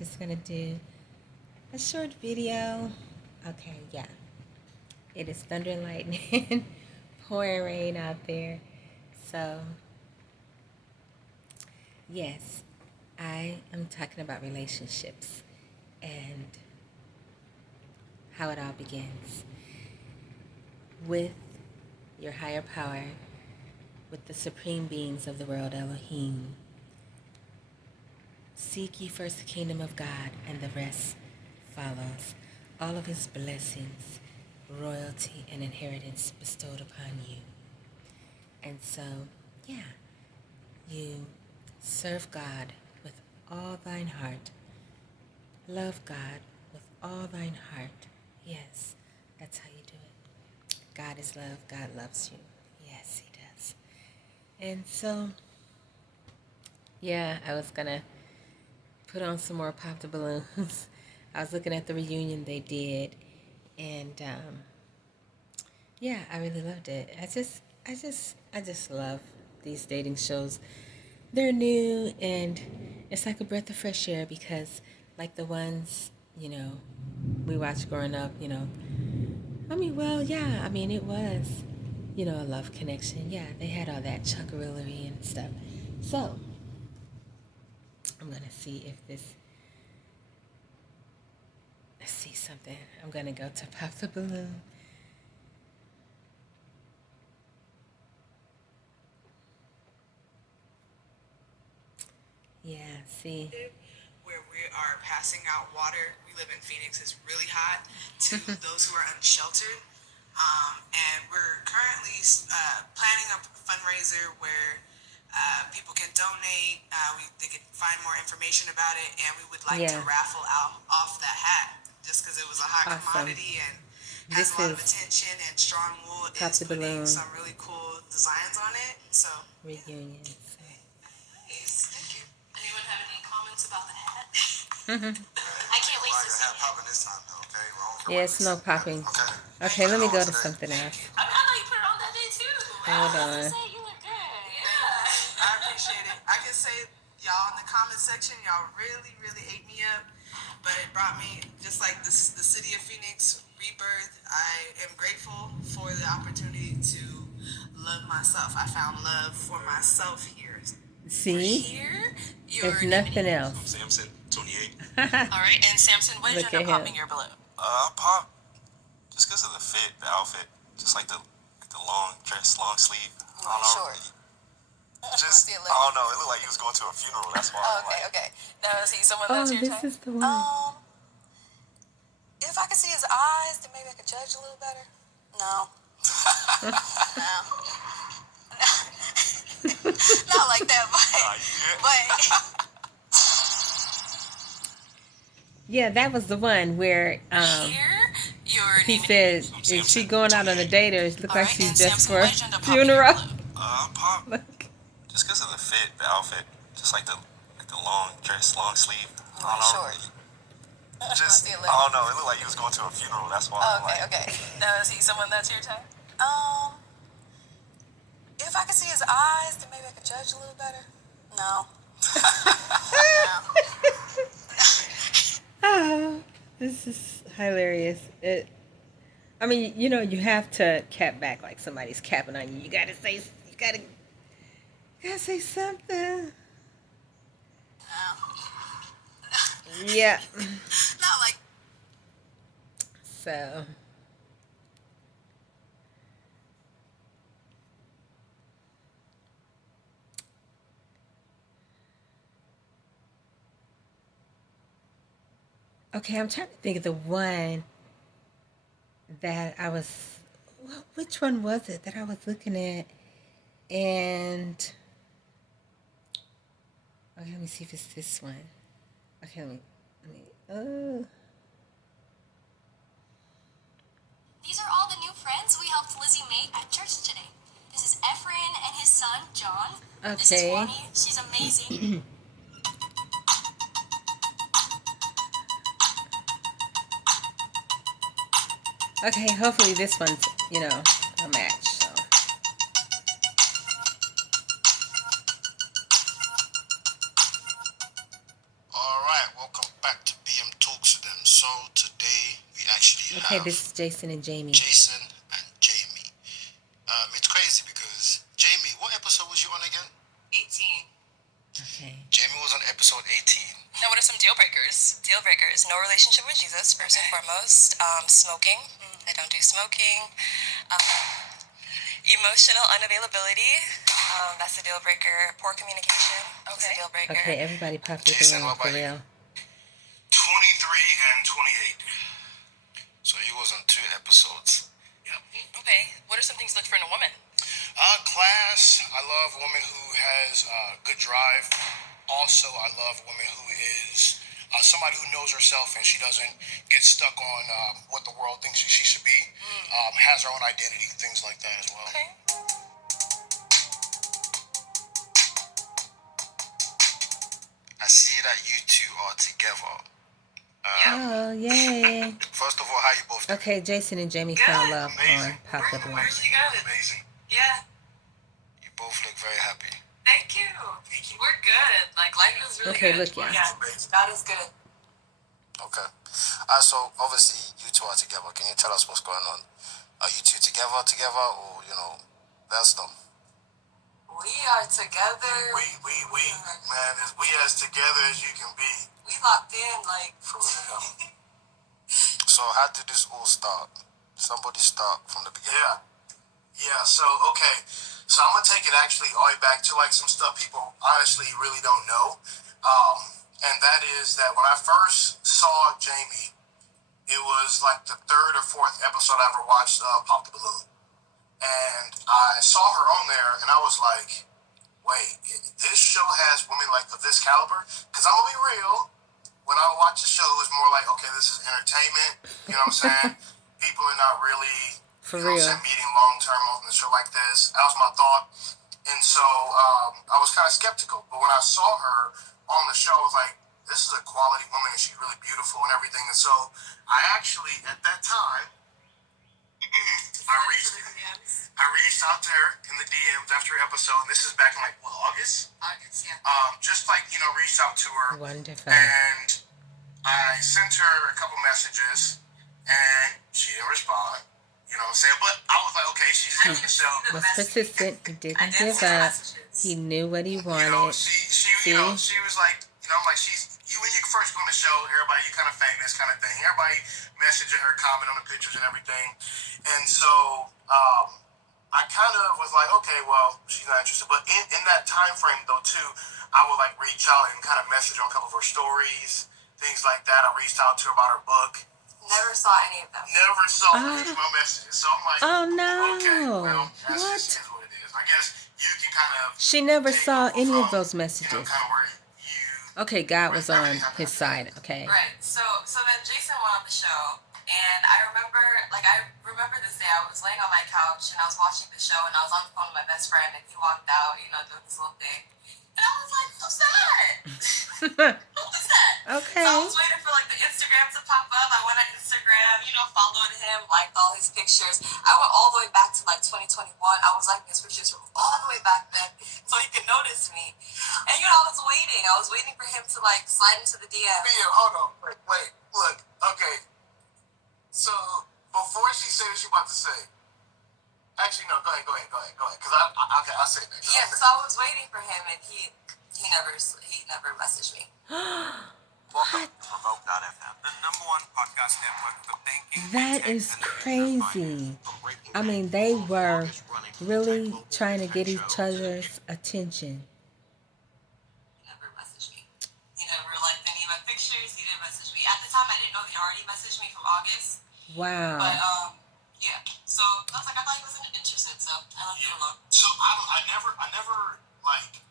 just gonna do a short video. Okay, yeah. It is thunder and lightning, pouring rain out there. So, yes, I am talking about relationships and how it all begins with your higher power, with the supreme beings of the world, Elohim. Seek ye first the kingdom of God, and the rest follows. All of his blessings, royalty, and inheritance bestowed upon you. And so, yeah, you serve God with all thine heart. Love God with all thine heart. Yes, that's how you do it. God is love. God loves you. Yes, he does. And so, yeah, I was going to put on some more Pop the Balloons. I was looking at the reunion they did, and yeah, I really loved it. I just love these dating shows. They're new, and it's like a breath of fresh air because, like the ones, we watched growing up, it was, a love connection. Yeah, they had all that chuckarillery and stuff. So, I'm going to see if let's see something. I'm going to go to Pop the Balloon. Yeah, see. Where we are passing out water. We live in Phoenix. It's really hot to those who are unsheltered. And we're currently planning a fundraiser where people can donate. They can find more information about it. And we would like to raffle off that hat just because it was a hot commodity and has a lot of attention. And Strong Wool is putting some really cool designs on it. So reunions. Thank you. Anyone have any comments about the hat? I can't wait to see it. Popping this time, though, okay? Yeah, it's no popping. Okay, let me go to something else. I know you put it on that day too. Hold on. You look good. Yeah. I appreciate it. I can say, y'all in the comment section, y'all really, really ate me up. But it brought me, just like the city of Phoenix rebirth, I am grateful for the opportunity to love myself. I found love for myself here. See? Here, if nothing else. I'm Samson, 28. All right, and Samson, what did you end up popping your balloon? Pop, just because of the fit, the outfit, just like the long dress, long sleeve. I don't know. Short. Just, I don't know. It looked like he was going to a funeral. That's why. Okay. Now, is he someone that's your type? This is the one. If I could see his eyes, then maybe I could judge a little better. No. No. Not like that, but yeah, that was the one where he said, is she going out on a date or it look like she's just for a funeral? Pop, just because of the fit, the outfit, just like the long dress, long sleeve. I don't know. Short. Just, I don't know. It looked like he was going to a funeral. That's why. Okay. Now, is he someone that's your type? If I could see his eyes, then maybe I could judge a little better. No. Oh, this is hilarious. You have to cap back like somebody's capping on you. You gotta say something. Yeah. Not like. So. Okay, I'm trying to think of the one that I was. Which one was it that I was looking at? And okay, let me see if it's this one. Okay, let me. These are all the new friends we helped Lizzie make at church today. This is Efren and his son, John. Okay. This is Wani. She's amazing. Okay, hopefully this one's, a match. So. All right. welcome back to BM Talks to them. So today we actually Okay, have this is Jàson and Jamie. Jàson and Jamie. It's crazy because Jamie, what episode was you on again? 18. Okay. Jamie was on episode 18. Now, what are some deal breakers? Deal breakers: no relationship with Jesus, first and foremost. Smoking. I don't do smoking. Emotional unavailability. That's a deal breaker. Poor communication. That's a deal breaker. Okay, everybody pop your Jàson, balloon what for about you? real. 23 and 28. So he was on 2 episodes. Yep. Okay. What are some things to look for in a woman? Class. I love a woman who has good drive. Also, I love a woman who is somebody who knows herself and she doesn't get stuck on what the world thinks she should be. Has her own identity, things like that as well. Okay. I see that you two are together. Oh, yay. First of all, how you both doing? Okay, Jàson and Jamie found love on Pop the Balloon. Really good. Amazing. Yeah. You both look very happy. Thank you. We're good. Like, life is really Okay, good. look, yeah. Yeah, God is good. Okay. So obviously you two are together. Can you tell us what's going on? Are you two together, or that stuff? We are together. We, man, we as together as you can be. We locked in, like, For real. So how did this all start? Somebody start from the beginning. Yeah, so, okay. So I'm going to take it actually all the way back to, like, some stuff people honestly really don't know. And that is that when I first saw Jamie, it was, like, the 3rd or 4th episode I ever watched Pop the Balloon. And I saw her on there, and I was like, wait, this show has women, like, of this caliber? Because I'm going to be real. When I watch the show, it was more like, okay, this is entertainment. You know what I'm saying? People are not really... For you know real. what I'm saying, meeting long-term on a show like this. That was my thought. And so I was kind of skeptical. But when I saw her on the show, I was like, this is a quality woman and she's really beautiful and everything. And so I actually, at that time, I reached out to her in the DMs after her episode. And this is back in, like, August? August, yeah. Just, like, reached out to her. Wonderful. And I sent her a couple messages, and she didn't respond. You know what I'm saying? But I was like, okay, she's in the show. Was persistent. He didn't give up. He knew what he wanted. She was like, I'm like, when you first go on the show, everybody, you kind of famous kind of thing. Everybody messaging her, comment on the pictures and everything. And so, I kind of was like, okay, well, she's not interested. But in that time frame, though, too, I would, like, reach out and kind of message her on a couple of her stories, things like that. I reached out to her about her book. Never saw any of them. Never saw any of my messages. So I'm like, Oh, no. okay, well, that's What? just what it is. I guess you can kind of... She never take saw over any of from, those messages. kind of where you... Okay, God was on his side. Okay. Right. So then Jàson went on the show, and I remember this day. I was laying on my couch and I was watching the show, and I was on the phone with my best friend, and he walked out, doing his little thing, and I was like, "Who's that? Who is that?" Okay. So I was waiting for, like, the Instagram to pop up. I went on Instagram, followed him, liked all his pictures. I went all the way back to, like, 2021. I was liking his pictures from all the way back then, so he could notice me. And I was waiting. I was waiting for him to, like, slide into the DM. Mia, hold on. Wait. Look. Okay. So, before she said what she about to say, actually, no, go ahead. Because I'll say it next. Yeah, so I was waiting for him, and he never messaged me. Welcome to Remote.fm, the #1 podcast network for banking. That is crazy. I mean, they were really trying to get each other's attention. He never messaged me. He never liked any of my pictures. He didn't message me. At the time, I didn't know he already messaged me from August. Wow. But, yeah. So, I was like, I thought he wasn't interested, so I left him alone. So, I never, like,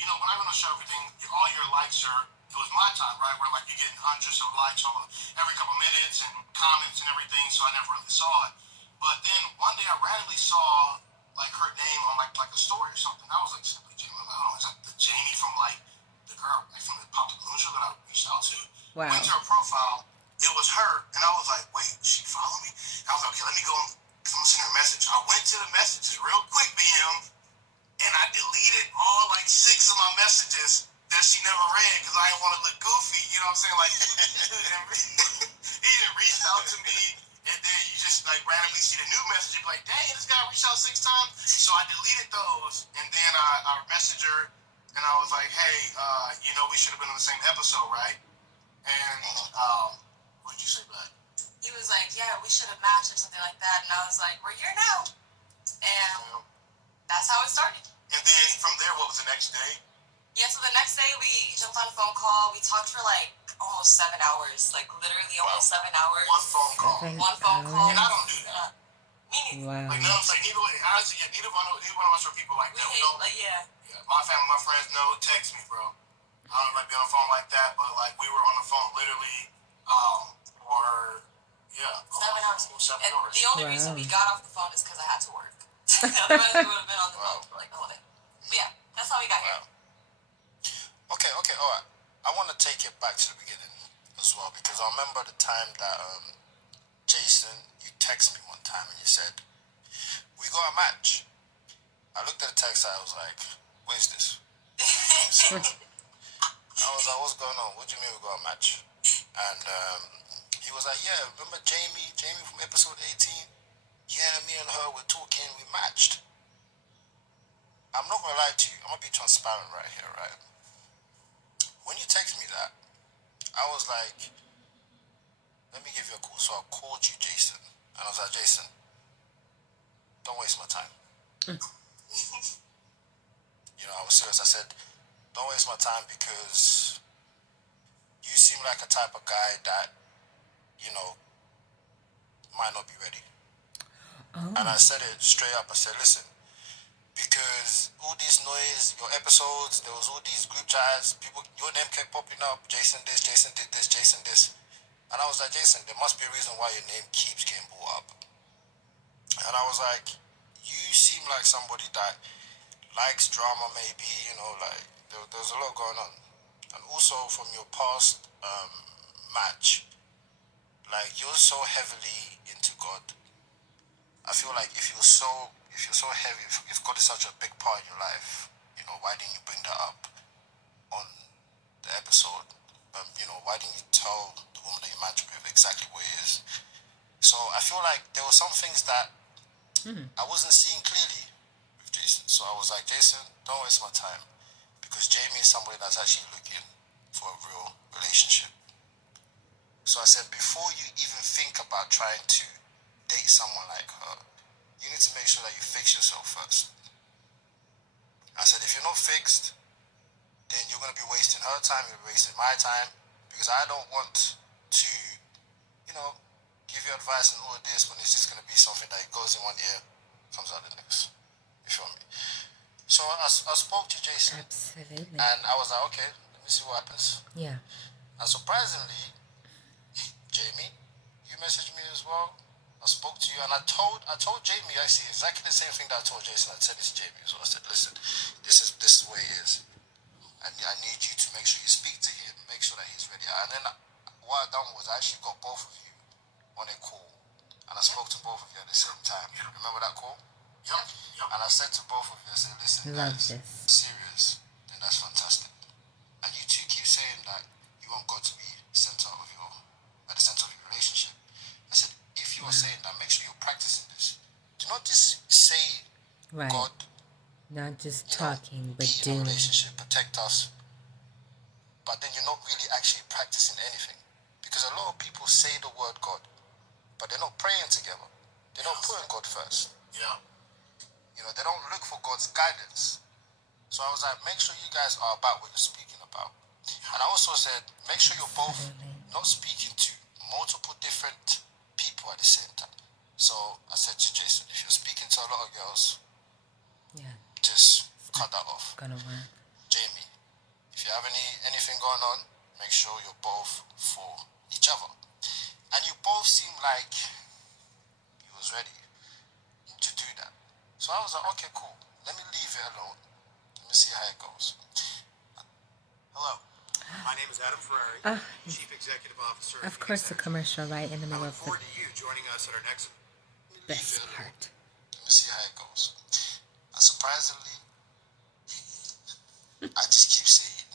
when I went on show everything, all your likes it was my time, right? Where, like, you're getting hundreds of likes every couple minutes and comments and everything, so I never really saw it. But then one day I randomly saw, like, her name on, like a story or something. I was like, simply Jamie. I'm like, oh, is that the Jamie from, like, the girl, like, from the Pop the Balloon show that I reached out to? Wow. Went to her profile. It was her, and I was like, wait, she follow me? I was like, okay, let me go, because I'm going to send her a message. I went to the messages real quick, BM, and I deleted all, like, 6 of my messages that she never read because I didn't want to look goofy. You know what I'm saying? Like, he just reached out to me, and then you just like randomly see the new message. You're like, dang, this guy reached out 6 times. So I deleted those, and then I messaged her, and I was like, hey, we should have been on the same episode, right? And what did you say back? He was like, yeah, we should have matched or something like that. And I was like, we're here now. And that's how it started. And then from there, what was the next day? Yeah, so the next day we jumped on a phone call. We talked for like almost 7 hours. Like literally almost 7 hours. One phone call. One phone call. And I don't do that. Me neither. Wow. Like, neither one of us are people like that. Yeah. My family, my friends know, text me, bro. I don't like being on the phone like that, but like we were on the phone literally for 7 hours. 7 And hours. the only reason we got off the phone is because I had to work. Otherwise we would have been on the phone for like the whole day. But yeah, that's how we got here. Okay, all right. I want to take it back to the beginning as well because I remember the time that Jàson, you texted me one time and you said, we got a match. I looked at the text, I was like, what is this? I was like, what's going on? What do you mean we got a match? And he was like, yeah, remember Jamie from episode 18? Yeah, me and her were talking, we matched. I'm not going to lie to you, I'm going to be transparent right here, right? When you text me that, I was like, let me give you a call. So I called you, Jàson. And I was like, Jàson, don't waste my time. I was serious. I said, don't waste my time because you seem like a type of guy that, might not be ready. Oh. And I said it straight up. I said, listen, because all this noise, your episodes, there was all these group chats, people, your name kept popping up, Jàson this, Jàson did this, Jàson this. And I was like, Jàson, there must be a reason why your name keeps getting brought up. And I was like, you seem like somebody that likes drama maybe, there's a lot going on. And also from your past match, like you're so heavily into God. I feel like if you're so heavy, if God is such a big part in your life, why didn't you bring that up on the episode? Why didn't you tell the woman that you matched with exactly what it is? So I feel like there were some things that I wasn't seeing clearly with Jàson. So I was like, Jàson, don't waste my time. Because Jamie is somebody that's actually looking for a real relationship. So I said, before you even think about trying to date someone like her, you need to make sure that you fix yourself first. I said, if you're not fixed, then you're going to be wasting her time, you're wasting my time, because I don't want to, give you advice and all of this when it's just going to be something that goes in one ear, comes out the next. You feel me? So I spoke to Jàson. Absolutely. And I was like, okay, let me see what happens. Yeah. And surprisingly, Jamie, you messaged me as well. I spoke to you and I told Jamie actually exactly the same thing that I told Jàson. I said this to Jamie. So I said, listen, this is where he is. And I need you to make sure you speak to him, make sure that he's ready. And then what I done was I actually got both of you on a call. And I spoke to both of you at the same time. Remember that call? Yep. And I said to both of you, I said, listen, guys, serious, then that's fantastic. And you two keep saying that you want God to be at the center of your relationship. I said, if you are saying that, make sure you're practicing this. Do not just say, Right. God, not just talking, but be in a doing. relationship, protect us. But then you're not really actually practicing anything. Because a lot of people say the word God, but they're not praying together. They're not putting God first. Yeah. They don't look for God's guidance. So I was like, make sure you guys are about what you're speaking about. And I also said, make sure you're both not speaking to multiple different people at the same time. So I said to Jàson, if you're speaking to a lot of girls, just cut that off. Gonna work. Jamie, if you have anything going on, make sure you're both for each other. And you both seem like you was ready to do that. So I was like, okay, cool. Let me leave it alone. Let me see how it goes. Hello. My name is Adam Ferrari, Chief Executive Officer. Of course, the commercial right in the middle of the to you joining us at our next best part. Let me see how it goes. And surprisingly, I just keep saying,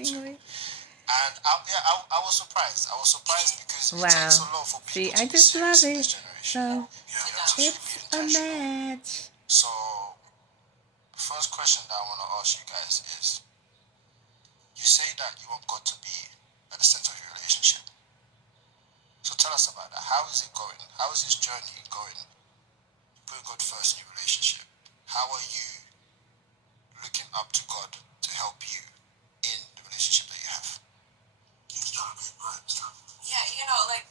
Interestingly. And I was surprised. I was surprised because it Wow. takes a lot for people See, I to be just love serious in it. this generation. So, To it's be a intentional. match. So, the first question that I want to ask you guys is, you say that you want God to be at the center of your relationship. So tell us about that. How is it going? How is this journey going? Putting God first in your relationship. How are you looking up to God to help you in the relationship that you have? Yeah,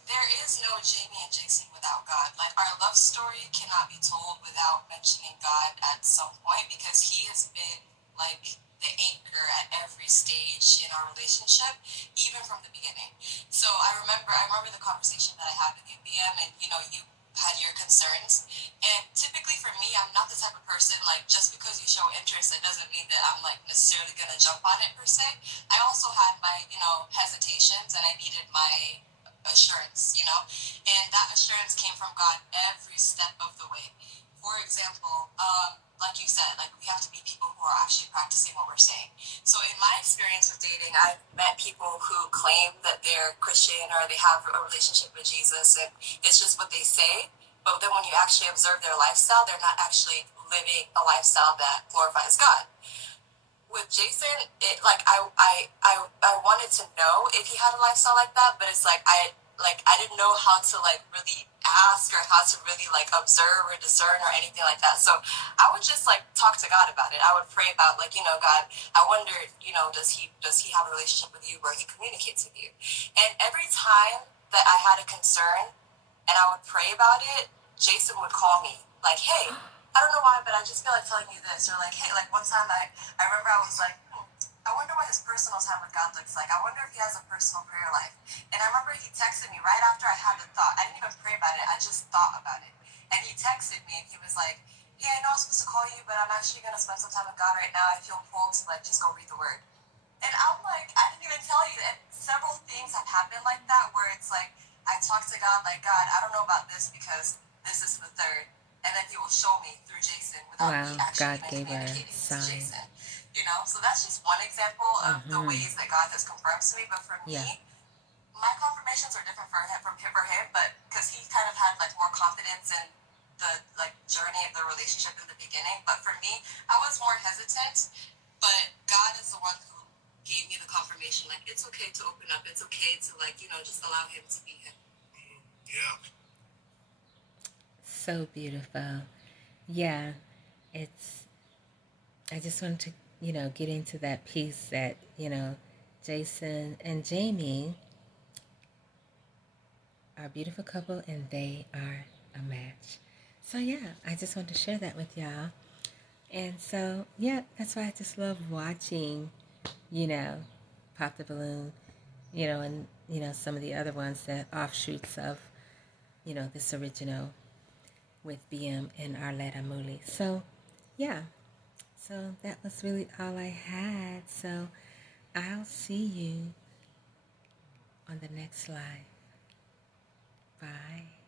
there is no Jamie and Jason without God. Like, our love story cannot be told without mentioning God at some point, because he has been, like, the anchor at every stage in our relationship, even from the beginning. So I remember the conversation that I had with you, BM, and, you had your concerns. And typically for me, I'm not the type of person, like, just because you show interest, it doesn't mean that I'm, like, necessarily going to jump on it, per se. I also had my, hesitations, and I needed my assurance, and that assurance came from God every step of the way. For example, like you said, like, we have to be people who are actually practicing what we're saying. So in my experience with dating, I've met people who claim that they're Christian or they have a relationship with Jesus, and it's just what they say. But then when you actually observe their lifestyle, they're not actually living a lifestyle that glorifies God. With Jason, I wanted to know if he had a lifestyle like that, but it's like I didn't know how to, like, really ask, or how to really, like, observe or discern or anything like that. So I would just, like, talk to God about it. I would pray about, like, God, I wonder, does he have a relationship with you where he communicates with you? And every time that I had a concern and I would pray about it, Jason would call me, like, hey, I don't know why, but I just feel like telling you this. Or, like, hey, like, one time I remember I was like, I wonder what his personal time with God looks like. I wonder if he has a personal prayer life. And I remember he texted me right after I had the thought. I didn't even pray about it. I just thought about it. And he texted me and he was like, hey, I know I'm supposed to call you, but I'm actually going to spend some time with God right now. I feel pulled to, like, just go read the word. And I'm like, I didn't even tell you. And several things have happened like that, where it's like, I talk to God, like, God, I don't know about this because this is the third. And then he will show me through Jason without me actually even communicating to Jason. So that's just one example of the ways that God has confirmed to me. But for me, my confirmations are different for him, but because he kind of had, like, more confidence in the, like, journey of the relationship in the beginning. But for me, I was more hesitant. But God is the one who gave me the confirmation, like, it's okay to open up. It's okay to, like, just allow him to be him. Yeah. So beautiful. Yeah, I just wanted to, get into that piece that, Jason and Jamie are a beautiful couple and they are a match. So, yeah, I just wanted to share that with y'all. And so, yeah, that's why I just love watching, Pop the Balloon, and, some of the other ones that offshoots of, this original with BM and Arletta Mooley. So, yeah. So that was really all I had. So I'll see you on the next live. Bye.